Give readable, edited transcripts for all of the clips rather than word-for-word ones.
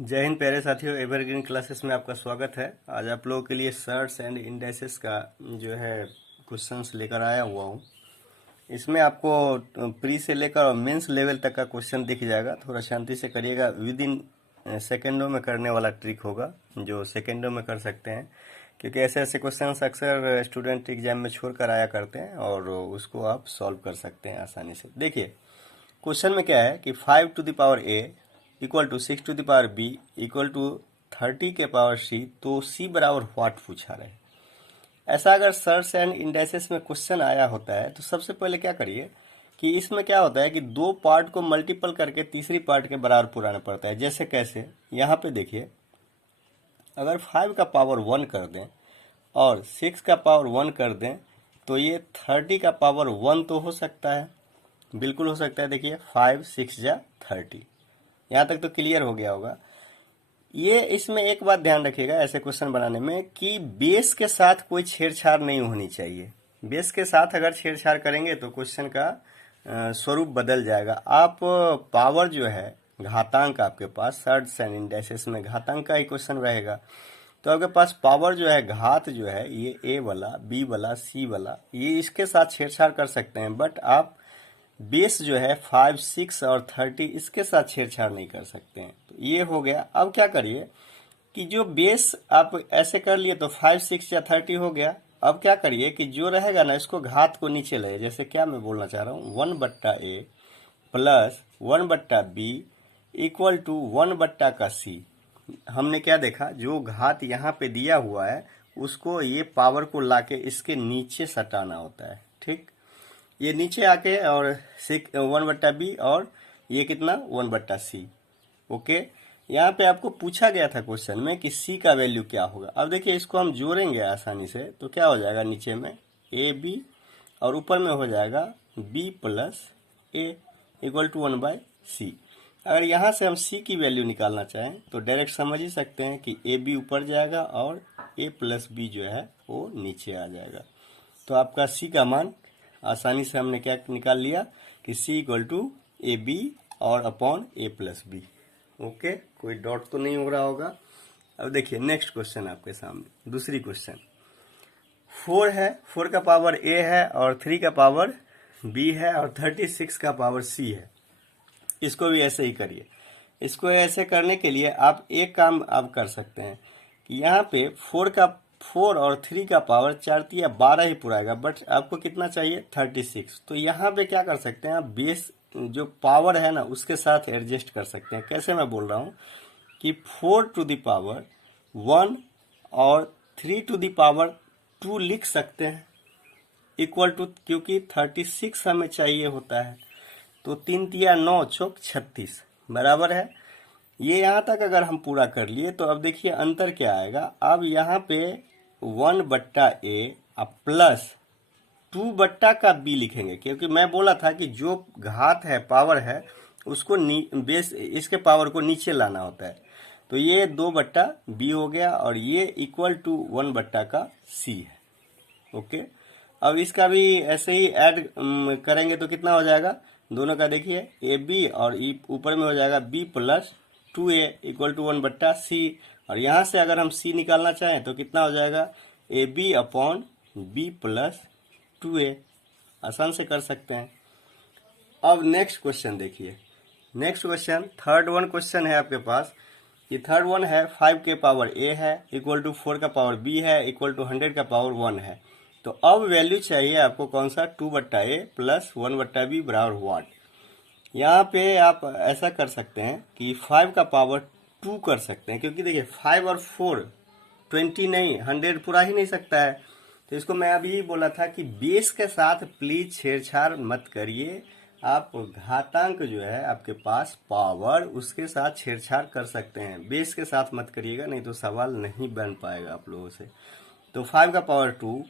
जय हिंद प्यारे साथियों, एवरग्रीन क्लासेस में आपका स्वागत है। आज आप लोगों के लिए सर्ट्स एंड इंडेक्सेस का जो है क्वेश्चंस लेकर आया हुआ हूँ। इसमें आपको प्री से लेकर और मेंस लेवल तक का क्वेश्चन दिख जाएगा। थोड़ा शांति से करिएगा, विद इन सेकेंडों में करने वाला ट्रिक होगा जो सेकेंडों में कर सकते हैं, क्योंकि ऐसे ऐसे क्वेश्चंस अक्सर स्टूडेंट एग्जाम में छोड़ कर आया करते हैं और उसको आप सॉल्व कर सकते हैं आसानी से। देखिए क्वेश्चन में क्या है कि 5 to the power a equal to 6 to the power b equal to 30 के पावर c, तो c बराबर व्हाट पूछा रहे। ऐसा अगर सर्च एंड इंडेक्सेस में क्वेश्चन आया होता है तो सबसे पहले क्या करिए कि इसमें क्या होता है कि दो पार्ट को मल्टीपल करके तीसरी पार्ट के बराबर पुराना पड़ता है। जैसे कैसे, यहाँ पे देखिए, अगर 5 का पावर 1 कर दें और 6 का पावर 1 कर दें तो ये 30 का पावर 1 तो हो सकता है, बिल्कुल हो सकता है। देखिए 5 6 जा 30, यहाँ तक तो क्लियर हो गया होगा। ये इसमें एक बात ध्यान रखिएगा ऐसे क्वेश्चन बनाने में कि बेस के साथ कोई छेड़छाड़ नहीं होनी चाहिए। बेस के साथ अगर छेड़छाड़ करेंगे तो क्वेश्चन का स्वरूप बदल जाएगा। आप पावर जो है घातांक, आपके पास सर्ट्स एंड इंडेक्सेस में घातांक का ही क्वेश्चन रहेगा, तो आपके पास पावर जो है, घात जो है, ये ए वाला, बी वाला, सी वाला, ये इसके साथ छेड़छाड़ कर सकते हैं, बट आप बेस जो है 5 6 और 30 इसके साथ छेड़छाड़ नहीं कर सकते हैं। तो ये हो गया। अब क्या करिए कि जो बेस आप ऐसे कर लिए तो 5 6 या 30 हो गया। अब क्या करिए कि जो रहेगा ना, इसको घात को नीचे लाइए। जैसे क्या मैं बोलना चाह रहा हूँ, 1/a plus 1/b equal to 1 का c। हमने क्या देखा, जो घात यहाँ पे दिया हुआ है उसको, ये पावर को लाके इसके नीचे सटाना होता है। ठीक, ये नीचे आके और 1/b और ये कितना 1/c। ओके, यहाँ पे आपको पूछा गया था क्वेश्चन में कि c का वैल्यू क्या होगा। अब देखिए इसको हम जोड़ेंगे आसानी से, तो क्या हो जाएगा, नीचे में ab और ऊपर में हो जाएगा b plus a equal to 1/c। अगर यहाँ से हम c की वैल्यू निकालना चाहें तो डायरेक्ट समझ ही सकते हैं कि ab ऊपर जाएगा और a प्लस b जो है वो नीचे आ जाएगा। तो आपका c का मान आसानी से हमने क्या निकाल लिया कि c equal to A B और upon A plus B. Okay, कोई डॉट तो नहीं हो रहा होगा। अब देखिए नेक्स्ट क्वेश्चन आपके सामने, दूसरी क्वेश्चन 4 है, 4 का पावर a है और 3 का पावर b है और 36 का पावर c है। इसको भी ऐसे ही करिए। इसको ऐसे करने के लिए आप एक काम आप कर सकते हैं कि यहाँ पे 4 और 3 का पावर 4 या 12 ही पुराएगा, बट आपको कितना चाहिए 36। तो यहाँ पे क्या कर सकते हैं, आप बेस जो पावर है ना उसके साथ एडजस्ट कर सकते हैं। कैसे मैं बोल रहा हूँ कि 4 टू द पावर 1 और 3 टू द पावर 2 लिख सकते हैं इक्वल टू, क्योंकि 36 हमें चाहिए होता है। तो 3 तिया 9 चौक 36 बराबर है। ये यहाँ तक अगर हम पूरा कर लिए तो अब देखिए अंतर क्या आएगा। अब यहाँ पे 1/a प्लस 2 का b लिखेंगे, क्योंकि मैं बोला था कि जो घात है, पावर है, उसको बेस इसके पावर को नीचे लाना होता है। तो ये 2/b हो गया और ये इक्वल टू 1 का c है। ओके, अब इसका भी ऐसे ही ऐड करेंगे तो कितना हो जाएगा, दोनों का देखिए ए बी और ऊपर में हो जाएगा b plus 2a equal to 1/c। और यहाँ से अगर हम c निकालना चाहें तो कितना हो जाएगा, A B upon b plus 2a। आसान से कर सकते हैं। अब नेक्स्ट क्वेश्चन देखिए, next question third one question है आपके पास। ये थर्ड वन है, 5 के पावर a है इक्वल टू 4 का पावर b है इक्वल टू 100 का पावर 1 है। तो अब वैल्यू चाहिए आपको कौन सा, 2/a प्लस 1/b बराबर व्हाट। यहाँ पे आप ऐसा कर सकते हैं कि 5 का पावर 2 कर सकते हैं, क्योंकि देखिए 5 और 4 20 नहीं, 100 पूरा ही नहीं सकता है। तो इसको मैं अभी ही बोला था कि बेस के साथ प्लीज छेड़छाड़ मत करिए। आप घातांक जो है आपके पास पावर, उसके साथ छेड़छाड़ कर सकते हैं, बेस के साथ मत करिएगा, नहीं तो सवाल नहीं बन पाएगा आप लोगों से। तो 5 का पावर 2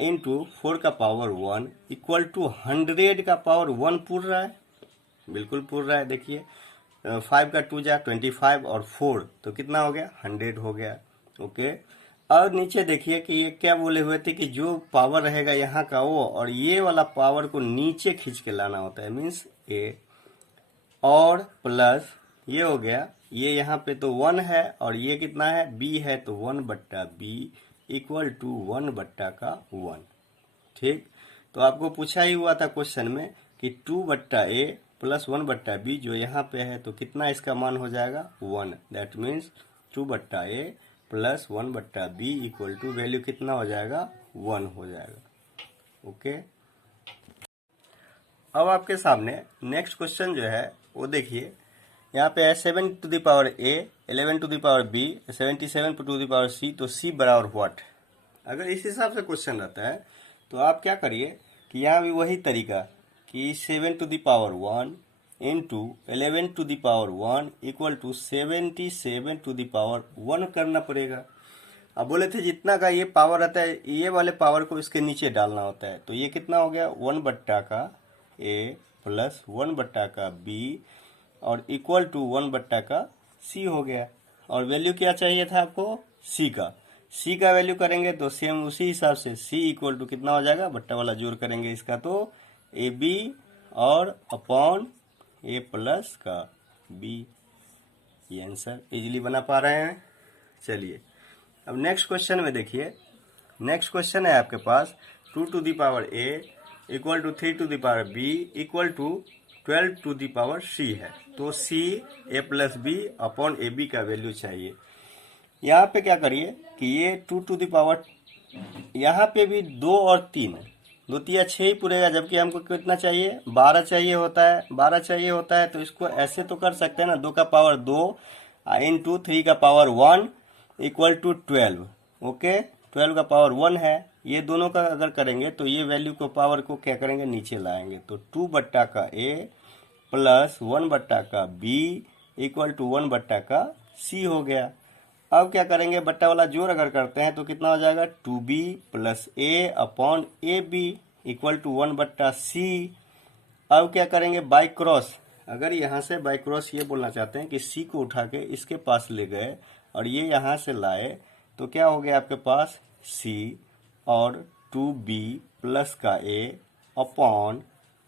इंटू 4 का पावर 1 इक्वल टू 100 का पावर 1 पूर रहा है, बिल्कुल पूर रहा है। देखिए 5 का 2 जा 25 और 4 तो कितना हो गया, 100 हो गया। ओके, और नीचे देखिए कि ये क्या बोले हुए थे कि जो पावर रहेगा यहाँ का वो, और ये वाला पावर को नीचे खींच के लाना होता है, मीन्स ए, और प्लस ये हो गया ये यहाँ पे तो 1 है और ये कितना है, b है, तो 1/b इक्वल टू 1/1। ठीक, तो आपको पूछा ही हुआ था क्वेश्चन में कि 2/a प्लस 1/b जो यहाँ पे है, तो कितना इसका मान हो जाएगा, 1। That means 2/a plus 1/b equal to value कितना हो जाएगा, 1 हो जाएगा। ओके, अब आपके सामने नेक्स्ट क्वेश्चन जो है वो देखिए, यहाँ पे है 7 to the power a, 11 to the power b, 77 to the power c, तो c बराबर व्हाट। अगर इस हिसाब से क्वेश्चन रहता है तो आप क्या करिए कि यहाँ भी वही तरीका कि 7 to the power 1 into 11 to the power 1 equal to 77 to the power 1 करना पड़ेगा। अब बोले थे जितना का ये पावर रहता है, ये वाले पावर को इसके नीचे डालना होता है, तो ये कितना हो गया, 1/a प्लस 1/b और इक्वल टू 1/का c हो गया। और वैल्यू क्या चाहिए था आपको, c का वैल्यू करेंगे तो सेम उसी हिसाब से c इक्वल टू कितना हो जाएगा, बट्टा वाला जोड़ करेंगे इसका, तो ab और अपॉन a प्लस का b। ये आंसर इजीली बना पा रहे हैं। चलिए अब नेक्स्ट क्वेश्चन में देखिए, नेक्स्ट क्वेश्चन है आपके पास 2 to the power a equal to 3 to the power b equal to 12 to the power c है, तो c a plus b upon A B का वैल्यू चाहिए। यहाँ पे क्या करिए कि ये 2 टू द पावर, यहाँ पे भी 2 और 3, 2 तिया 6 ही पूरेगा, जबकि हमको कितना चाहिए, 12 चाहिए होता है, 12 चाहिए होता है। तो इसको ऐसे तो कर सकते हैं ना, 2 का पावर 2 इंटू 3 का पावर 1 इक्वल टू 12। ओके, 12 का पावर 1 है, ये दोनों का अगर करेंगे तो ये वैल्यू को पावर को क्या करेंगे, नीचे लाएंगे, तो 2/का a प्लस 1/का b इक्वल टू 1/का c हो गया। अब क्या करेंगे, बट्टा वाला जोड़ अगर करते हैं तो कितना हो जाएगा, 2b plus a upon A B equal to 1/c। अब क्या करेंगे, बाई क्रॉस, अगर यहाँ से बाई क्रॉस ये बोलना चाहते हैं कि c को उठा के इसके पास ले गए और ये यहाँ से लाए, तो क्या हो गया आपके पास c और 2b प्लस का a upon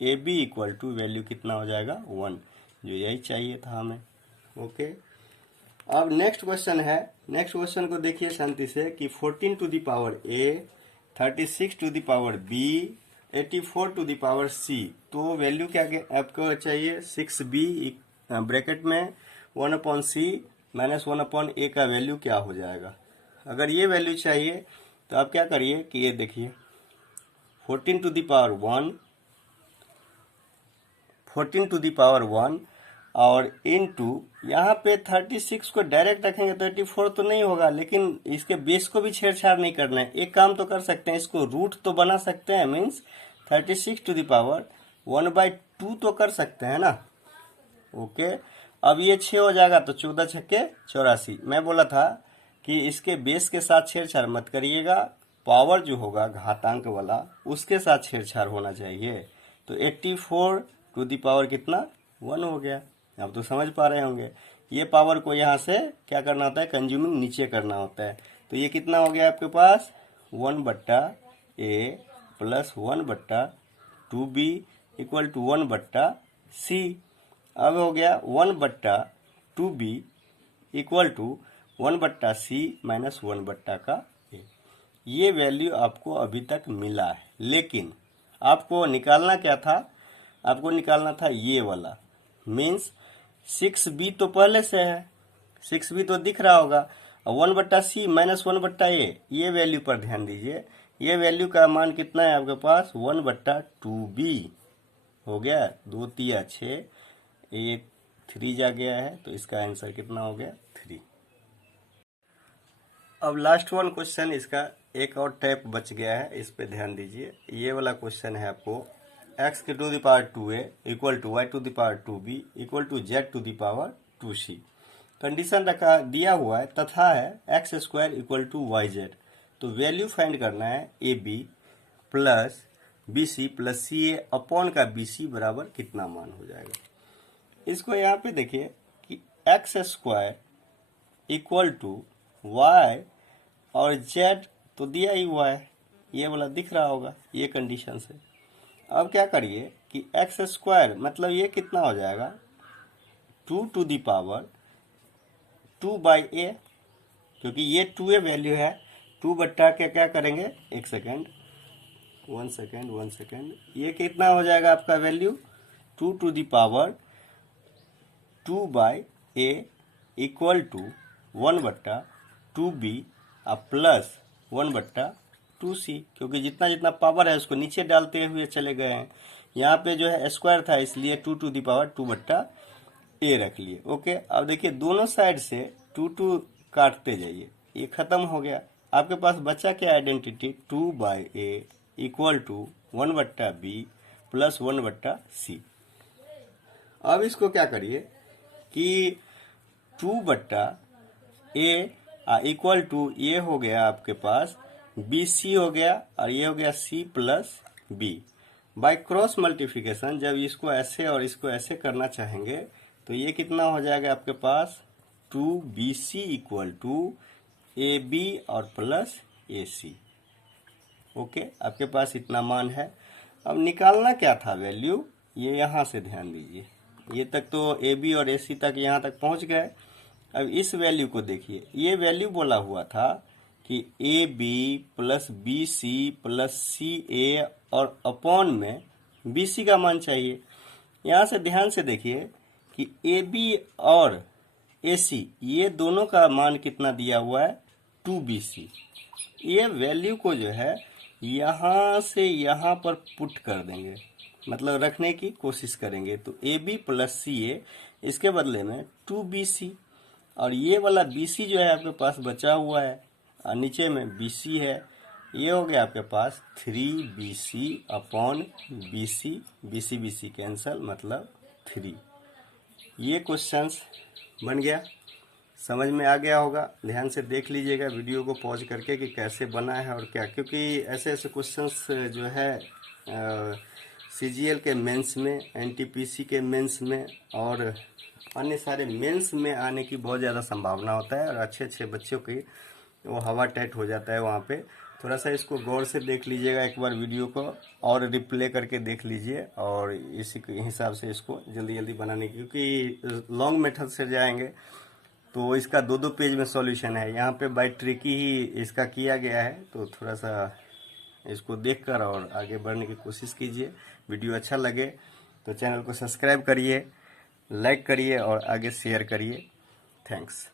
A B equal to value कितना हो जाएगा, 1, जो यही चाहिए था हमें। ओके, अब नेक्स्ट क्वेश्चन है, नेक्स्ट क्वेश्चन को देखिए शांति से कि 14 to the power a, 36 to the power b, 84 to the power c, तो वैल्यू क्या आपको चाहिए, 6b ब्रैकेट में 1/c माइनस 1/a का वैल्यू क्या हो जाएगा। अगर ये वैल्यू चाहिए तो आप क्या करिए कि ये देखिए 14 to the power 1, 14 to the power 1 और इनटू यहाँ पे 36 को डायरेक्ट रखेंगे तो 84 तो नहीं होगा, लेकिन इसके बेस को भी छेड़छाड़ नहीं करना है। एक काम तो कर सकते हैं, इसको रूट तो बना सकते हैं, मीन्स 36 टू द पावर 1/2 तो कर सकते हैं ना। ओके, अब ये 6 हो जाएगा तो 14 छक्के 84। मैं बोला था कि इसके बेस के साथ छेड़छाड़ मत करिएगा, पावर जो होगा घातांक वाला उसके साथ छेड़छाड़ होना चाहिए। तो 84 टू द पावर कितना, 1 हो गया। अब तो समझ पा रहे होंगे, ये पावर को यहाँ से क्या करना होता है, कंज्यूमिंग नीचे करना होता है। तो ये कितना हो गया आपके पास, 1/a plus 1/2b equal to 1/c। अब हो गया 1/2b equal to 1/c minus 1/का a। ये वैल्यू आपको अभी तक मिला है, लेकिन आपको निकालना क्या था, आपको निकालना था ये वाला, मीन्स 6b तो पहले से है, 6b तो दिख रहा होगा, 1/c माइनस 1/a, ये वैल्यू पर ध्यान दीजिए। ये वैल्यू का मान कितना है आपके पास, 1/2b हो गया, 2 तिया 6, एक 3 जा गया है, तो इसका आंसर कितना हो गया, 3। अब लास्ट वन क्वेश्चन, इसका एक और टाइप बच गया है, इस पे ध्यान दीजिए। ये वाला क्वेश्चन है आपको x के to the power 2a equal to y to the power 2b equal to z to the power 2c। Condition रखा दिया हुआ है तथा है x² इक्वल टू yz। तो वैल्यू फाइंड करना है ab plus bc plus ca upon का bc बराबर कितना मान हो जाएगा। इसको यहाँ पे देखिए कि x² इक्वल टू y और z तो दिया ही हुआ है, ये वाला दिख रहा होगा ये कंडीशन से। अब क्या करिए कि x² मतलब ये कितना हो जाएगा, 2 टू द पावर 2 बाई ए, क्योंकि ये 2a वैल्यू है, 2 बट्टा के क्या करेंगे, एक सेकेंड, 1 सेकेंड 1 सेकेंड, ये कितना हो जाएगा आपका value, 2 to the power 2 by A equal to 1 बट्टा 2b प्लस 1 बट्टा 2c, क्योंकि जितना जितना पावर है उसको नीचे डालते हुए चले गए हैं। यहाँ पे जो है स्क्वायर था इसलिए 2 टू द पावर 2 बट्टा ए रख लिए। ओके, अब देखिए दोनों साइड से 2 काटते जाइए, ये खत्म हो गया। आपके पास बचा क्या identity, 2 by A equal to 1 बट्टा बी प्लस 1 बट्टा सी। अब इसको क्या करिए कि 2 बट्टा ए इक्वल टू ये हो गया आपके पास बी सी हो गया, और ये हो गया C plus B. By cross multiplication जब इसको ऐसे और इसको ऐसे करना चाहेंगे तो ये कितना हो जाएगा आपके पास, 2bc equal to A B और प्लस ए सी। ओके, आपके पास इतना मान है। अब निकालना क्या था वैल्यू, ये यहाँ से ध्यान दीजिए, ये तक तो ए बी और ए सी तक यहाँ तक पहुँच गए। अब इस वैल्यू को देखिए, ये वैल्यू बोला हुआ था कि A B plus B C plus C A और अपॉन में बी सी का मान चाहिए। यहाँ से ध्यान से देखिए कि ए बी और ए सी ये दोनों का मान कितना दिया हुआ है, 2bc। ये वैल्यू को जो है यहाँ से यहाँ पर पुट कर देंगे, मतलब रखने की कोशिश करेंगे, तो ए बी प्लस सी ए इसके बदले में 2bc, और ये वाला bc जो है आपके पास बचा हुआ है और नीचे में bc है, ये हो गया आपके पास 3bc upon bc, bc bc cancel मतलब 3। ये क्वेश्चंस बन गया, समझ में आ गया होगा। ध्यान से देख लीजिएगा वीडियो को पॉज करके कि कैसे बना है और क्या, क्योंकि ऐसे ऐसे क्वेश्चंस जो है सीजीएल के मेंस में, एनटीपीसी के मेंस में और अन्य सारे मेंस में आने की बहुत ज़्यादा संभावना होता है, और अच्छे अच्छे बच्चों की वो हवा टाइट हो जाता है वहाँ पे। थोड़ा सा इसको गौर से देख लीजिएगा, एक बार वीडियो को और रिप्ले करके देख लीजिए, और इसी के हिसाब से इसको जल्दी जल्दी बनाने की, क्योंकि लॉन्ग मेथड से जाएंगे तो इसका 2-2 पेज में सॉल्यूशन है। यहाँ पे बाय ट्रिकी ही इसका किया गया है, तो थोड़ा सा इसको देखकर और आगे बढ़ने की कोशिश कीजिए। वीडियो अच्छा लगे तो चैनल को सब्सक्राइब करिए, लाइक करिए और आगे शेयर करिए। थैंक्स।